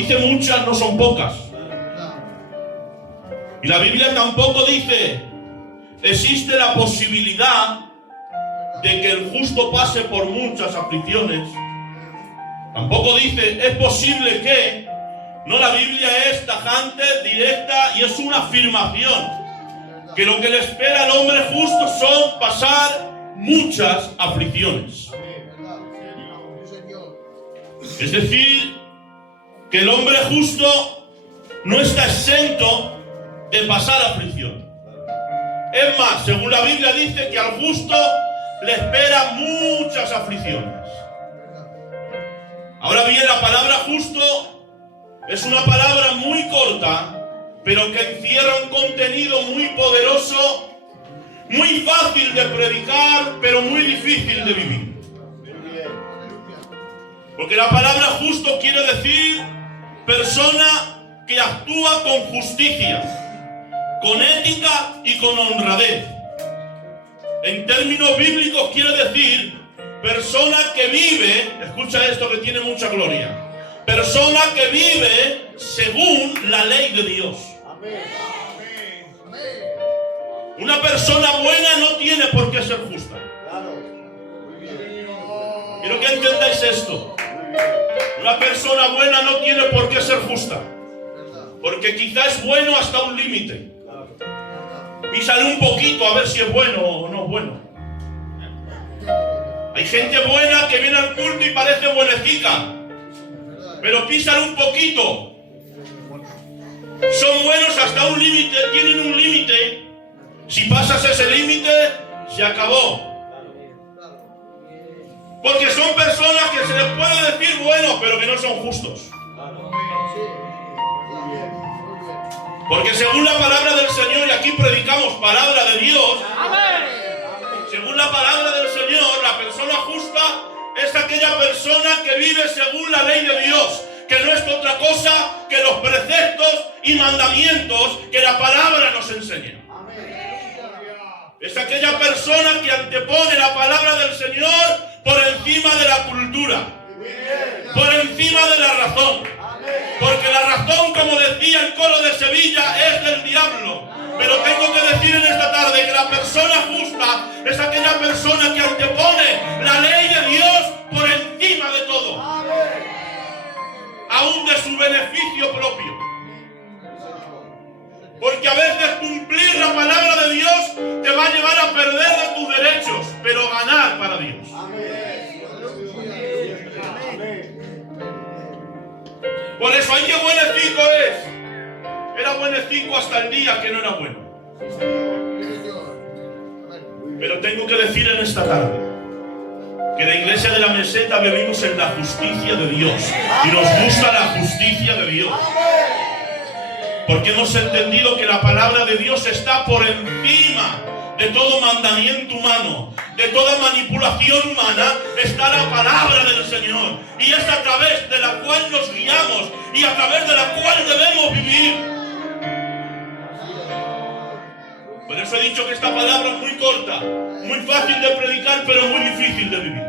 dice muchas, no son pocas. Y la Biblia tampoco dice, existe la posibilidad de que el justo pase por muchas aflicciones. Tampoco dice, es posible que. No, la Biblia es tajante, directa y es una afirmación. Que lo que le espera al hombre justo son pasar muchas aflicciones. Es decir, que el hombre justo no está exento de pasar aflicción. Es más, según la Biblia dice que al justo le esperan muchas aflicciones. Ahora bien, la palabra justo es una palabra muy corta, pero que encierra un contenido muy poderoso, muy fácil de predicar, pero muy difícil de vivir. Porque la palabra justo quiere decir persona que actúa con justicia, con ética y con honradez. En términos bíblicos quiere decir persona que vive, escucha esto que tiene mucha gloria, persona que vive según la ley de Dios. Una persona buena no tiene por qué ser justa. Quiero que entendáis esto. Una persona buena no tiene por qué ser justa, porque quizás es bueno hasta un límite. Písale un poquito a ver si es bueno o no es bueno. Hay gente buena que viene al culto y parece buenecica, pero písale un poquito. Son buenos hasta un límite, tienen un límite. Si pasas ese límite, se acabó. Porque son personas que se les puede decir buenos, pero que no son justos. Porque según la palabra del Señor, y aquí predicamos palabra de Dios, según la palabra del Señor, la persona justa es aquella persona que vive según la ley de Dios, que no es otra cosa que los preceptos y mandamientos que la palabra nos enseña. Es aquella persona que antepone la palabra del Señor por encima de la cultura, por encima de la razón. Porque la razón, como decía el coro de Sevilla, es del diablo. Pero tengo que decir en esta tarde que la persona justa es aquella persona que antepone la ley de Dios por encima de todo, aún de su beneficio propio. Porque a veces cumplir la palabra de Dios te va a llevar a perder de tus derechos, pero ganar para Dios. Por eso, ¡ay, qué buenecico es! Era buenecico hasta el día que no era bueno. Pero tengo que decir en esta tarde que la iglesia de la Meseta vivimos en la justicia de Dios. Y nos gusta la justicia de Dios. Porque hemos entendido que la palabra de Dios está por encima de todo mandamiento humano, de toda manipulación humana. Está la palabra del Señor, y es a través de la cual nos guiamos y a través de la cual debemos vivir. Por eso he dicho que esta palabra es muy corta, muy fácil de predicar, pero muy difícil de vivir.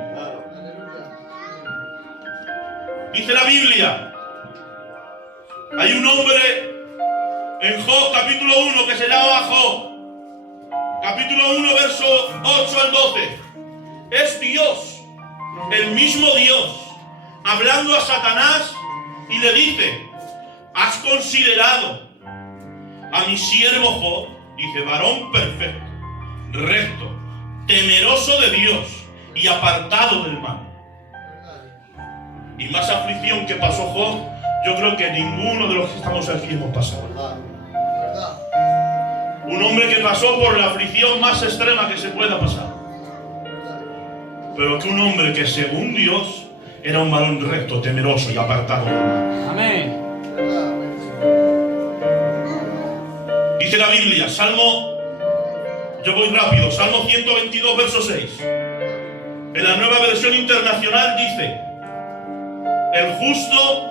Dice la Biblia, hay un hombre en Job capítulo 1 que se llama Job. Capítulo 1, verso 8 al 12. Es Dios, el mismo Dios, hablando a Satanás y le dice: ¿has considerado a mi siervo Job? Dice: varón perfecto, recto, temeroso de Dios y apartado del mal. Y más aflicción que pasó Job, yo creo que ninguno de los que estamos aquí hemos pasado. Un hombre que pasó por la aflicción más extrema que se pueda pasar. Pero que un hombre que según Dios era un varón recto, temeroso y apartado del mal. Amén. Dice la Biblia, Salmo, yo voy rápido, Salmo 122, verso 6. En la Nueva Versión Internacional dice: el justo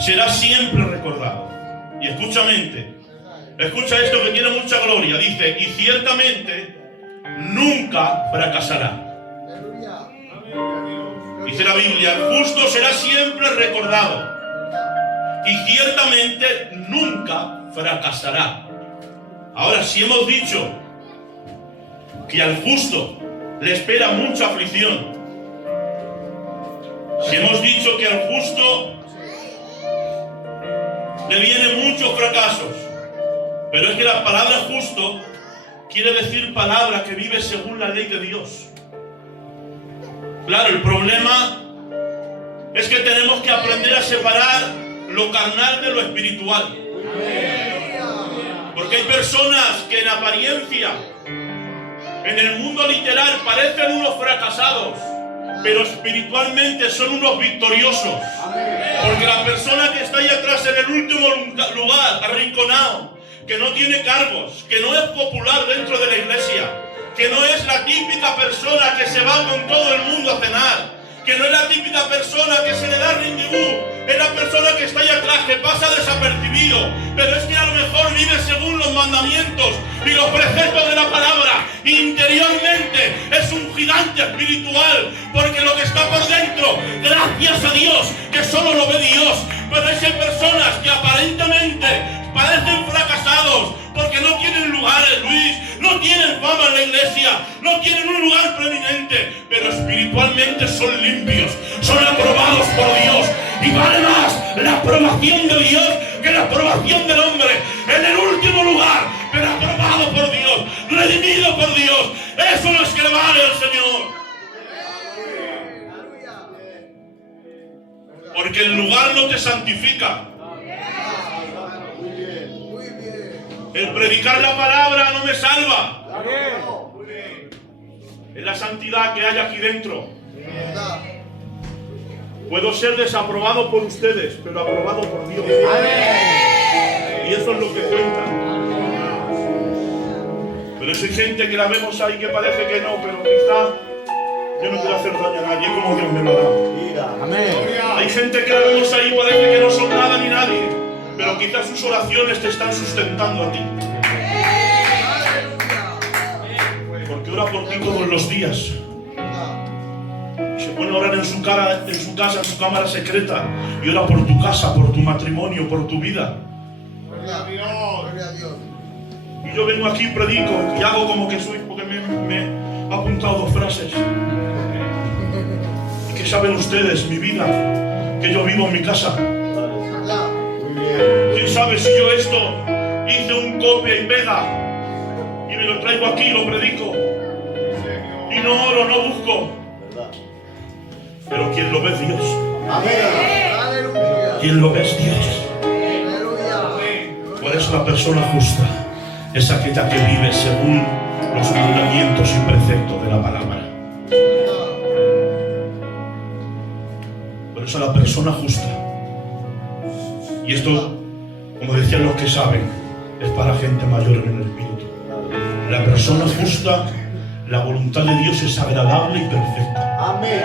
será siempre recordado. Y escucha esto que tiene mucha gloria. Dice: y ciertamente nunca fracasará. Dice la Biblia: el justo será siempre recordado. y ciertamente nunca fracasará. Ahora, si hemos dicho que al justo le espera mucha aflicción, si hemos dicho que al justo le vienen muchos fracasos, pero es que la palabra justo quiere decir palabra que vive según la ley de Dios. Claro, el problema es que tenemos que aprender a separar lo carnal de lo espiritual. Porque hay personas que en apariencia, en el mundo literal, parecen unos fracasados, pero espiritualmente son unos victoriosos. Porque la persona que está ahí atrás en el último lugar, arrinconado, que no tiene cargos, que no es popular dentro de la iglesia, que no es la típica persona que se va con todo el mundo a cenar, que no es la típica persona que se le da rindibú, es la persona que está ahí atrás, que pasa desapercibido, pero es que a lo mejor vive según los mandamientos y los preceptos de la palabra. Interiormente es un gigante espiritual, porque lo que está por dentro, gracias a Dios, que solo lo ve Dios. Pero hay personas que aparentemente parecen fracasados, porque no tienen lugares, Luis, no tienen fama en la iglesia, no tienen un lugar preeminente, pero espiritualmente son limpios, son aprobados por Dios, y vale más la aprobación de Dios que la aprobación del hombre. En el último lugar, pero aprobado por Dios, redimido por Dios, eso es que le vale al Señor. Porque el lugar no te santifica. El predicar la palabra no me salva. Es la santidad que hay aquí dentro. Puedo ser desaprobado por ustedes, pero aprobado por Dios. Y eso es lo que cuenta. Pero hay gente que la vemos ahí que parece que no, pero quizá yo no quiero hacer daño a nadie como Dios me lo da. Hay gente que la vemos ahí y parece que no son nada ni nadie, pero quizás sus oraciones te están sustentando a ti. Porque ora por ti todos los días. Se pone a orar en su casa, en su cámara secreta, y ora por tu casa, por tu matrimonio, por tu vida. Gloria a Dios. Y yo vengo aquí, predico y hago como que soy, porque me he apuntado 2 frases. ¿Y qué saben ustedes? Mi vida, que yo vivo en mi casa. ¿Quién sabe si yo esto hice un copia y pega y me lo traigo aquí y lo predico? Y no oro, no busco. Pero quien lo ve es Dios. Quien lo ve es Dios. Por eso la persona justa es aquella que vive según los mandamientos y preceptos de la palabra. Por eso la persona justa. Y esto, como decían los que saben, es para gente mayor en el espíritu. La persona justa, la voluntad de Dios es agradable y perfecta. Amén.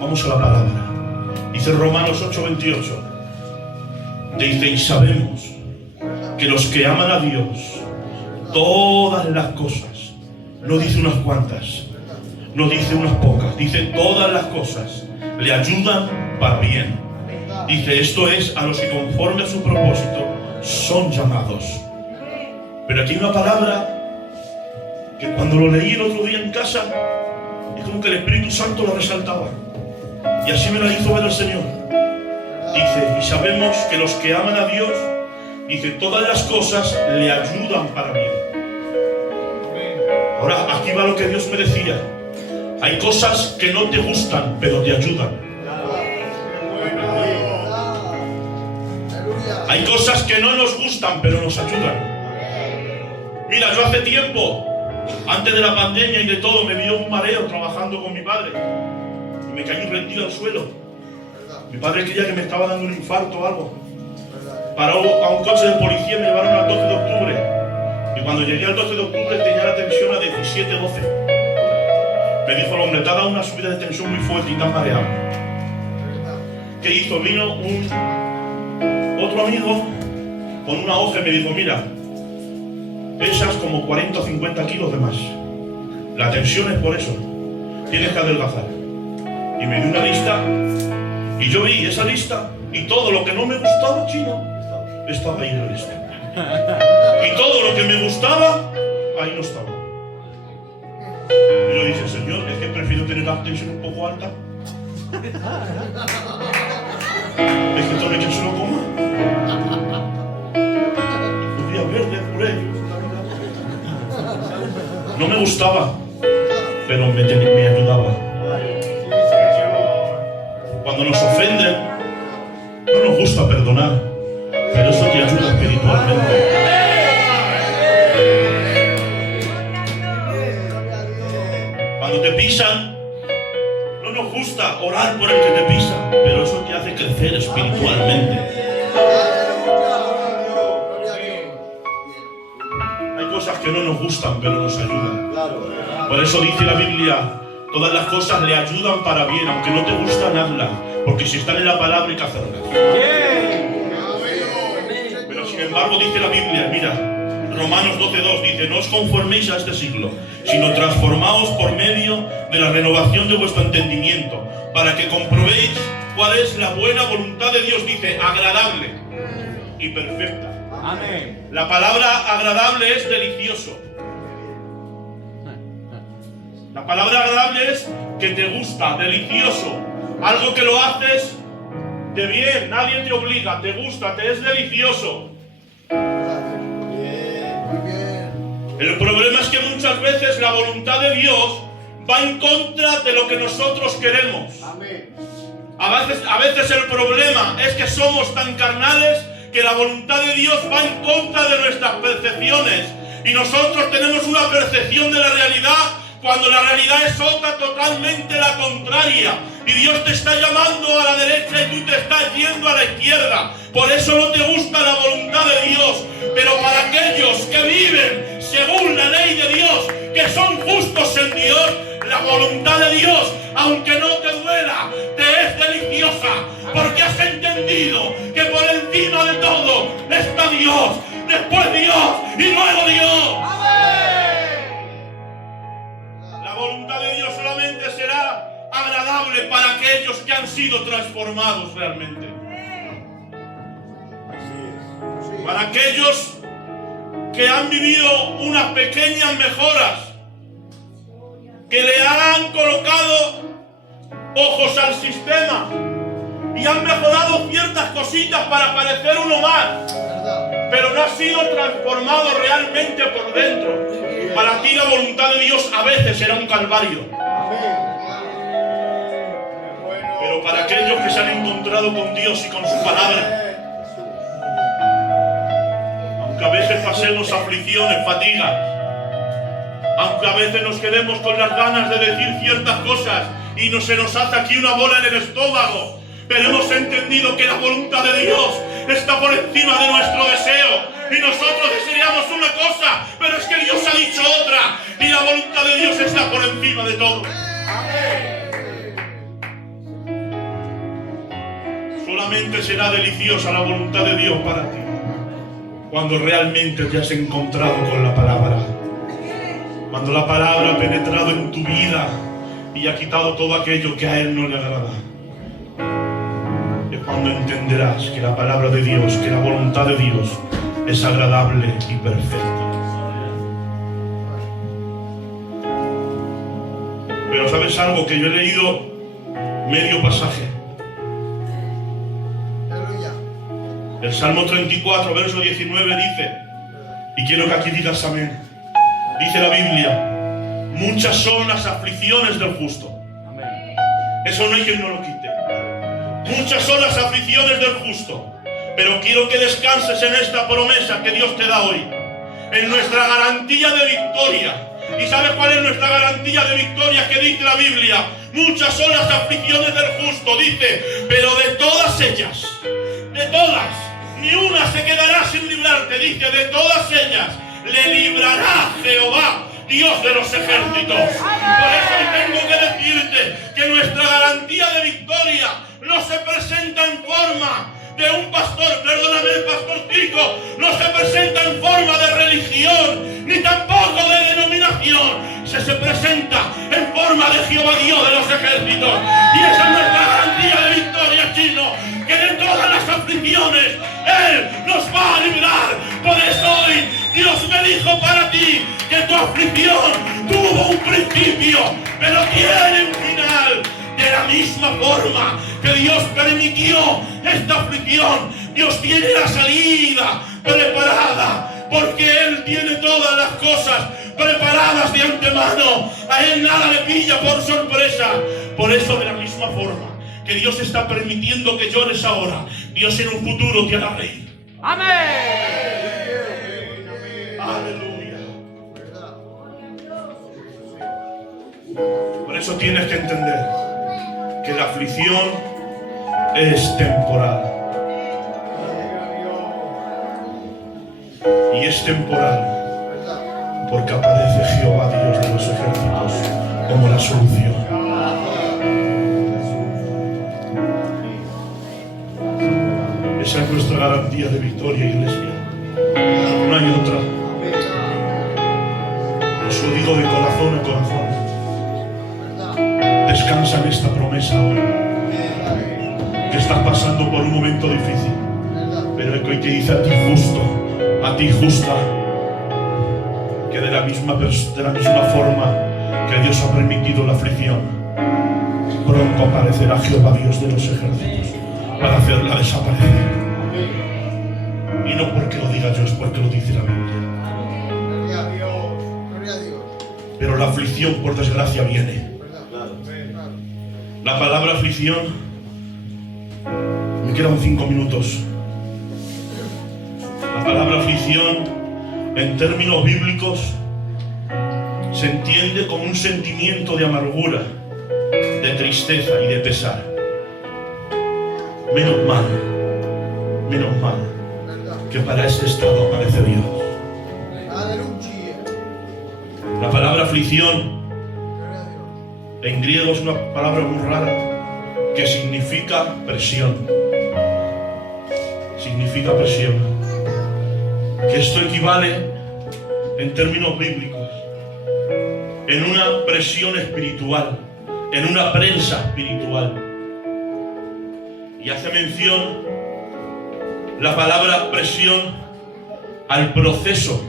Vamos a la palabra. Dice Romanos 8:28. Dice, y sabemos que los que aman a Dios, todas las cosas, no dice unas cuantas, no dice unas pocas, dice todas las cosas, le ayudan para bien. Dice, esto es a los que conforme a su propósito son llamados. Pero aquí hay una palabra que cuando lo leí el otro día en casa, es como que el Espíritu Santo lo resaltaba. Y así me la hizo ver el Señor. Dice, y sabemos que los que aman a Dios, dice, todas las cosas le ayudan para bien. Ahora, aquí va lo que Dios me decía. Hay cosas que no te gustan, pero te ayudan. Hay cosas que no nos gustan, pero nos ayudan. Mira, yo hace tiempo, antes de la pandemia y de todo, me dio un mareo trabajando con mi padre. Y me caí rendido al suelo. Mi padre creía que me estaba dando un infarto o algo. Paró a un coche de policía y me llevaron al 12 de octubre. Y cuando llegué al 12 de octubre tenía la tensión a 17-12. Me dijo el hombre, te ha dado una subida de tensión muy fuerte y te has mareado. ¿Qué hizo? Vino otro amigo con una hoja y me dijo, mira, pesas como 40 o 50 kilos de más. La tensión es por eso. Tienes que adelgazar. Y me dio una lista. Y yo vi esa lista Y todo lo que no me gustaba, chino, estaba ahí en la lista. Y todo lo que me gustaba, ahí no estaba. Y yo dije, Señor, es que prefiero tener la tensión un poco alta. Es que todavía que se lo coma. Un día verde por ello. No me gustaba, pero me ayudaba. Cuando nos ofenden, no nos gusta perdonar, pero eso te ayuda espiritualmente. Cuando te pisan, no nos gusta orar por el que te pisa, pero eso te hace crecer espiritualmente. Hay cosas que no nos gustan, pero nos ayudan. Por eso dice la Biblia, todas las cosas le ayudan para bien, aunque no te gustan, hazlas, porque si están en la palabra hay que hacerlas. Pero sin embargo dice la Biblia, mira, Romanos 12:2 dice, no os conforméis a este siglo, sino transformaos por medio de la renovación de vuestro entendimiento, para que comprobéis cuál es la buena voluntad de Dios, dice, agradable y perfecta. Amén. La palabra agradable es delicioso. La palabra agradable es que te gusta, delicioso. Algo que lo haces de bien, nadie te obliga, te gusta, te es delicioso. El problema es que muchas veces la voluntad de Dios va en contra de lo que nosotros queremos. A veces el problema es que somos tan carnales que la voluntad de Dios va en contra de nuestras percepciones. Y nosotros tenemos una percepción de la realidad cuando la realidad es otra totalmente la contraria. Y Dios te está llamando a la derecha y tú te estás yendo a la izquierda. Por eso no te gusta la voluntad de Dios. Pero para aquellos que viven según la ley de Dios, que son justos en Dios, la voluntad de Dios, aunque no te duela, te es deliciosa. Porque has entendido que por encima de todo está Dios, después Dios y luego Dios. La voluntad de Dios solamente será agradable para aquellos que han sido transformados realmente. Para aquellos que han vivido unas pequeñas mejoras, que le han colocado ojos al sistema y han mejorado ciertas cositas para parecer uno más, pero no ha sido transformado realmente por dentro. Para ti la voluntad de Dios a veces será un calvario. Pero para aquellos que se han encontrado con Dios y con su palabra, aunque a veces pasemos aflicciones, fatigas, aunque a veces nos quedemos con las ganas de decir ciertas cosas y se nos hace aquí una bola en el estómago, pero hemos entendido que la voluntad de Dios está por encima de nuestro deseo. Y nosotros deseamos una cosa, pero es que Dios ha dicho otra. Y la voluntad de Dios está por encima de todo. Solamente será deliciosa la voluntad de Dios para ti cuando realmente te has encontrado con la palabra. Cuando la palabra ha penetrado en tu vida y ha quitado todo aquello que a Él no le agrada. Es cuando entenderás que la palabra de Dios, que la voluntad de Dios es agradable y perfecta. Pero ¿sabes algo? Que yo he leído medio pasaje. El Salmo 34, verso 19 dice, y quiero que aquí digas amén, dice la Biblia, muchas son las aflicciones del justo. Amén. Eso no hay quien no lo quite. Muchas son las aflicciones del justo. Pero quiero que descanses en esta promesa que Dios te da hoy. En nuestra garantía de victoria. ¿Y sabes cuál es nuestra garantía de victoria que dice la Biblia? Muchas son las aflicciones del justo, dice, pero de todas ellas, de todas, ni una se quedará sin librarte, dice, de todas ellas, le librará Jehová, Dios de los ejércitos. Por eso hoy tengo que decirte que nuestra garantía de victoria no se presenta en forma de un pastor, perdóname, pastorcico, no se presenta en forma de religión, ni tampoco de denominación, se presenta en forma de Jehová Dios de los ejércitos. Y esa es nuestra garantía de victoria, chino, que de todas aflicciones Él nos va a liberar. Por eso hoy Dios me dijo para ti que tu aflicción tuvo un principio, pero tiene un final. De la misma forma que Dios permitió esta aflicción, Dios tiene la salida preparada, porque Él tiene todas las cosas preparadas de antemano. A Él nada le pilla por sorpresa. Por eso, de la misma forma que Dios está permitiendo que llores ahora, Dios en un futuro te hará reír. Amén. Aleluya. Por eso tienes que entender que la aflicción es temporal. Y es temporal porque aparece Jehová, Dios de los ejércitos, como la solución. Esa es nuestra garantía de victoria, iglesia. No hay otra. Os lo digo de corazón a corazón. Descansa en esta promesa hoy. Que estás pasando por un momento difícil, pero el que hoy te dice a ti justo, a ti justa, que de la misma forma que Dios ha permitido la aflicción, pronto aparecerá Jehová, Dios de los ejércitos, para hacerla desaparecer. Y no porque lo diga yo, es porque lo dice la Biblia. Gloria a Dios. Pero la aflicción, por desgracia, viene. La palabra aflicción, me quedan 5 minutos. La palabra aflicción, en términos bíblicos, se entiende como un sentimiento de amargura, de tristeza y de pesar. Menos mal que para este estado aparece Dios. Aleluya. La palabra aflicción en griego es una palabra muy rara que significa presión. Significa presión. Que esto equivale en términos bíblicos en una presión espiritual, en una prensa espiritual. Y hace mención la palabra presión al proceso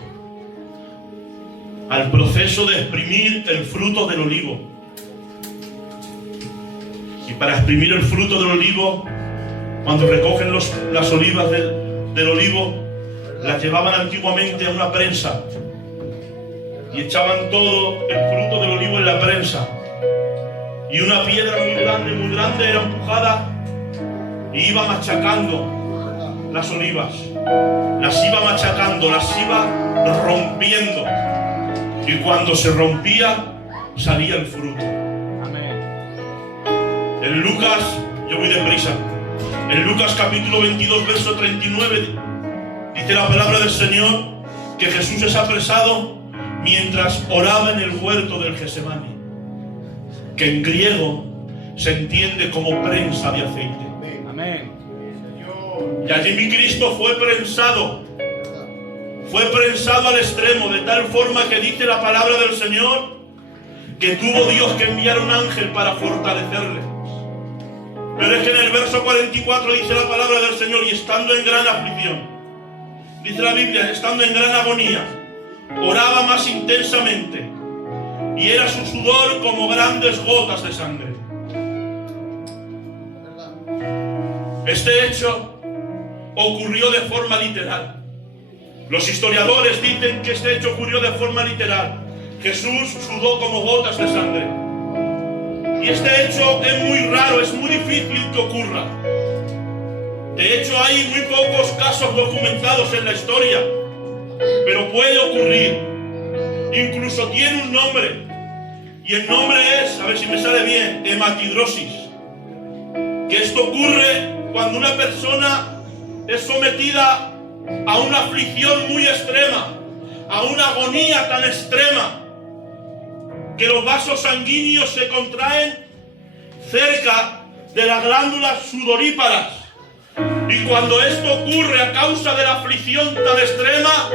de exprimir el fruto del olivo. Y para exprimir el fruto del olivo, cuando recogen las olivas del olivo, las llevaban antiguamente a una prensa y echaban todo el fruto del olivo en la prensa, y una piedra muy grande era empujada y iba machacando las olivas, las iba machacando, las iba rompiendo, y cuando se rompía salía el fruto. En Lucas, yo voy deprisa, en Lucas capítulo 22, verso 39, dice la palabra del Señor que Jesús es apresado mientras oraba en el huerto del Getsemaní, que en griego se entiende como prensa de aceite. Amén. Y allí mi Cristo fue prensado al extremo, de tal forma que dice la palabra del Señor que tuvo Dios que enviar un ángel para fortalecerle. Pero es que en el verso 44 dice la palabra del Señor: y estando en gran aflicción, dice la Biblia, estando en gran agonía, oraba más intensamente, y era su sudor como grandes gotas de sangre. Este hecho ocurrió de forma literal. Los historiadores dicen que este hecho ocurrió de forma literal. Jesús sudó como gotas de sangre. Y este hecho es muy raro, es muy difícil que ocurra. De hecho, hay muy pocos casos documentados en la historia, pero puede ocurrir. Incluso tiene un nombre, y el nombre es, a ver si me sale bien, hematidrosis. Que esto ocurre cuando una persona es sometida a una aflicción muy extrema, a una agonía tan extrema, que los vasos sanguíneos se contraen cerca de las glándulas sudoríparas. Y cuando esto ocurre a causa de la aflicción tan extrema,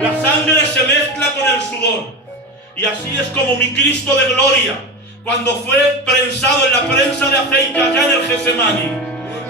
la sangre se mezcla con el sudor. Y así es como mi Cristo de gloria, cuando fue prensado en la prensa de aceite allá en el Getsemaní,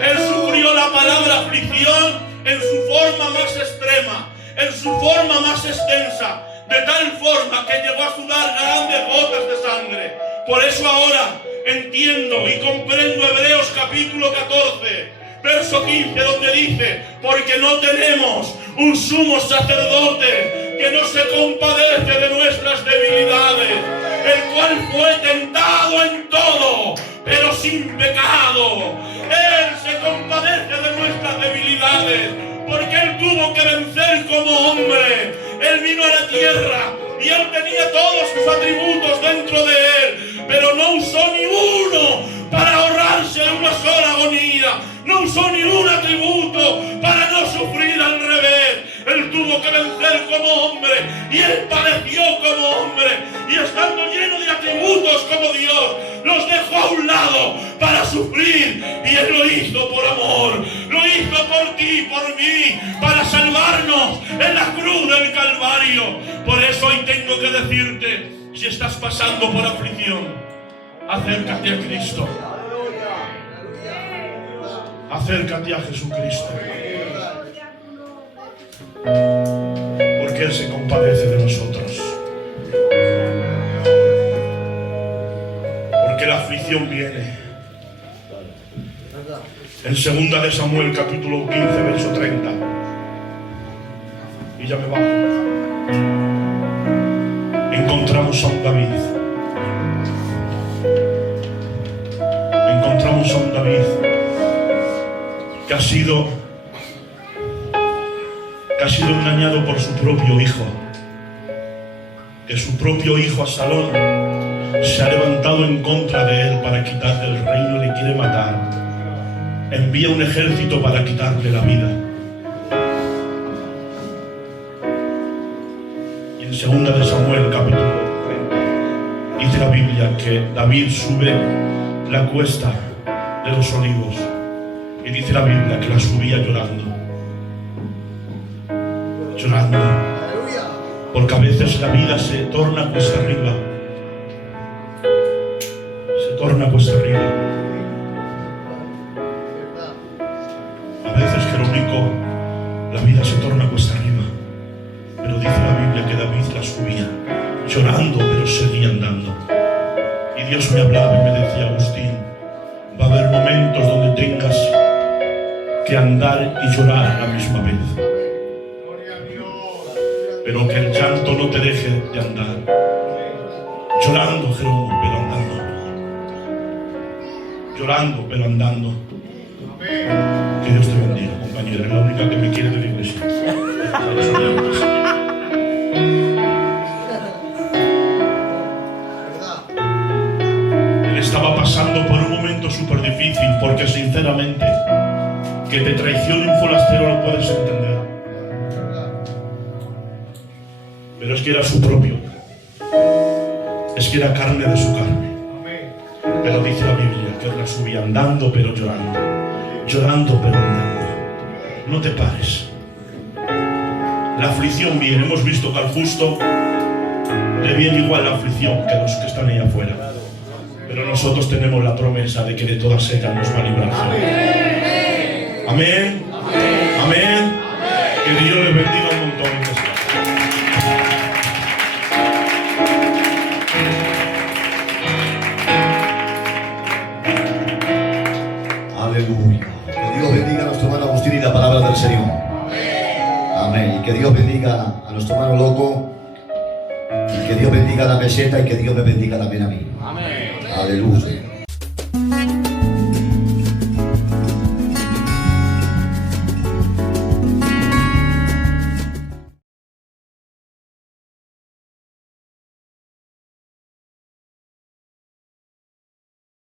Él sufrió la palabra aflicción en su forma más extrema, en su forma más extensa, de tal forma que llegó a sudar grandes gotas de sangre. Por eso ahora entiendo y comprendo Hebreos capítulo 14, verso 15, donde dice: porque no tenemos un sumo sacerdote que no se compadece de nuestras debilidades, el cual fue tentado en todo, pero sin pecado. Él se compadece de nuestras debilidades, porque Él tuvo que vencer como hombre. Él vino a la tierra y Él tenía todos sus atributos dentro de Él, pero no usó ni uno para ahorrarse una sola agonía. No usó ni un atributo para no sufrir, al revés. Él tuvo que vencer como hombre y Él padeció como hombre, y estando lleno de atributos como Dios, los dejó a un lado para sufrir, y Él lo hizo por amor, lo hizo por ti, por mí, para salvarnos en la cruz del Calvario. Por eso hoy tengo que decirte: si estás pasando por aflicción, acércate a Cristo. Acércate a Jesucristo, porque Él se compadece de nosotros. Porque la aflicción viene. En 2 de Samuel capítulo 15, verso 30. Y ya me bajo. Encontramos a un David. Encontramos a un David que ha sido engañado por su propio hijo, que su propio hijo Absalón se ha levantado en contra de él para quitarle el reino, le quiere matar, envía un ejército para quitarle la vida. Y en 2 de Samuel capítulo 30 dice la Biblia que David sube la cuesta de los olivos. Y dice la Biblia que la subía llorando. Llorando. Porque a veces la vida se torna cuesta arriba. Se torna cuesta arriba. A veces, Jerónico, la vida se torna cuesta arriba. Pero dice la Biblia que David la subía llorando, pero seguía andando. Y Dios me hablaba y me decía: Agustín, va a haber momentos donde tengas que andar y llorar a la misma vez, pero que el llanto no te deje de andar. Llorando, Jerónimo, pero andando. Llorando, pero andando. Que Dios te bendiga, compañera. Es la única que me quiere de la iglesia. Él estaba pasando por un momento súper difícil, porque sinceramente, que te traicione un forastero lo puedes entender, pero es que era su propio, es que era carne de su carne. Pero dice la Biblia que él la subía andando pero llorando, llorando pero andando. No te pares. La aflicción viene. Hemos visto que al justo le viene igual la aflicción que a los que están ahí afuera, pero nosotros tenemos la promesa de que de todas ellas nos va a librar. Amén. Amén. Que Dios les bendiga un montón. Aleluya. Que Dios bendiga a nuestro hermano Agustín y la palabra del Señor. Amén. Y que Dios bendiga a nuestro hermano Loco. Y que Dios bendiga a la meseta y que Dios me bendiga también a mí. Amén. Aleluya.